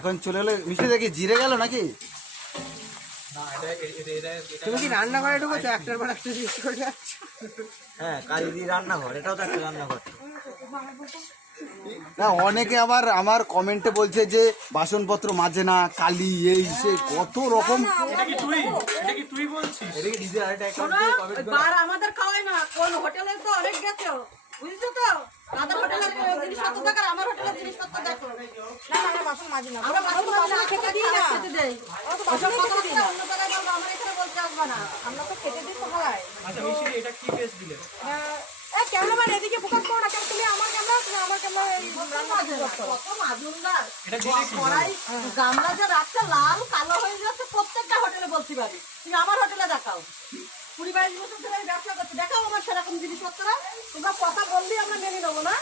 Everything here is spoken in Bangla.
এখন চলে এলো মিষ্টি দেখি জিরে গেল নাকি? তুমি কি রান্নাঘরে ঢুকেছো? একটার পর একটা জিজ্ঞেস করে যাচ্ছ। হ্যাঁ, কালিদি রান্নাঘর, এটাও তো একটা রান্নাঘর। না, অনেকে আবার আমার কমেন্টে বলছে যে বাসনপত্র মাজে না, কালি এই সে কত রকম। এটা কি তুই বলছিস? এটা কি ডিজে আরেকটা অ্যাকাউন্ট শোনো, দিয়ে কমেন্ট ওই কর। বার আমাদের খাওয়াই না, কোন হোটেলে তো অনেক গেছো, বুঝছো তো? তাদের হোটেলের জিনিসপত্র দেখো, আর আমার হোটেলের জিনিসপত্র দেখো। আমরা বাসন মাজি না, খেতে দিই না, খেতে দেই। ওসব কথাবার্তা অন্য জায়গায় বলবো, আমার এখানে বলতে আসবে না। আমরা তো খেতে দিই তো ভালাই। আচ্ছা মিষ্টি, এটা কি টেস্ট দিলে? ক্যামেরাম্যান এদিকে ফোকাস করো না, কেন তুমি আমার ক্যামেরা, তুমি আমার ক্যামেরা কত মাজুনদার। এটা দিলে কি কড়াই গামলা যে রাখছে লাল কালো হয়ে যাচ্ছে, প্রত্যেকটা হোটেলে বলতে পারি। তুমি আমার হোটেলে দেখাও, 20-22 বছর ধরে আমি ব্যবসা করছি, দেখাও আমার সেরকম জিনিসপত্র। তোমরা কথা বললেই আমরা মেনে নেবো না।